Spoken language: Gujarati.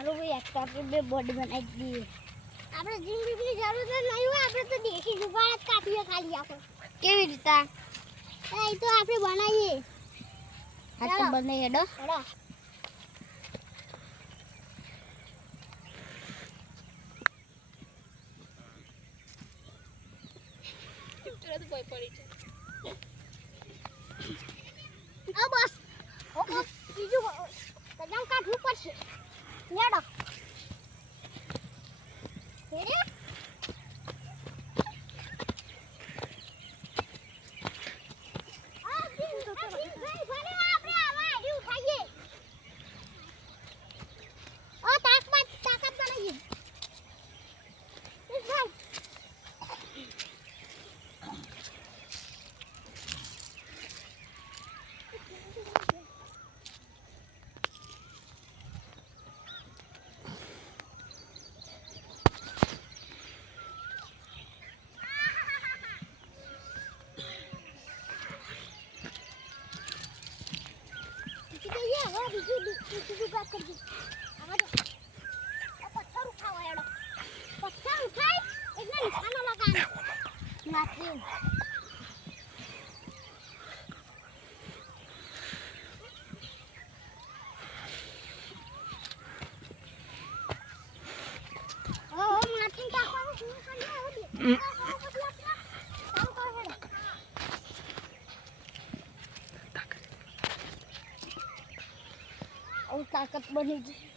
હારું ભાઈ એકતા આપણે બે બોડી બનાવી દઈએ. આપણે જીમ બીમની જરૂર તો નહીં હોય, આપણે તો દેશી જુગાડ જ કાઢીએ ખાલી આપણે. કેવી રીતના? એ તો આપણે બનાવીએ. હા તો બનાવીએ હેડો. હેડો. તુરંત ભય પડી છે. આ બસ. ઓ બીજું કદમ કાઢવું પડશે. હેડો. હેડે. બીજું બાત કરજો. આમાં તો પથ્થર ઉઠાવો હેડો. પથ્થર ઉઠાય એટલે નિશાનો લગાડો. નાખી. ઓ માટી કાપવાનું શું કરી આવો. તાકાત બની ગઈ.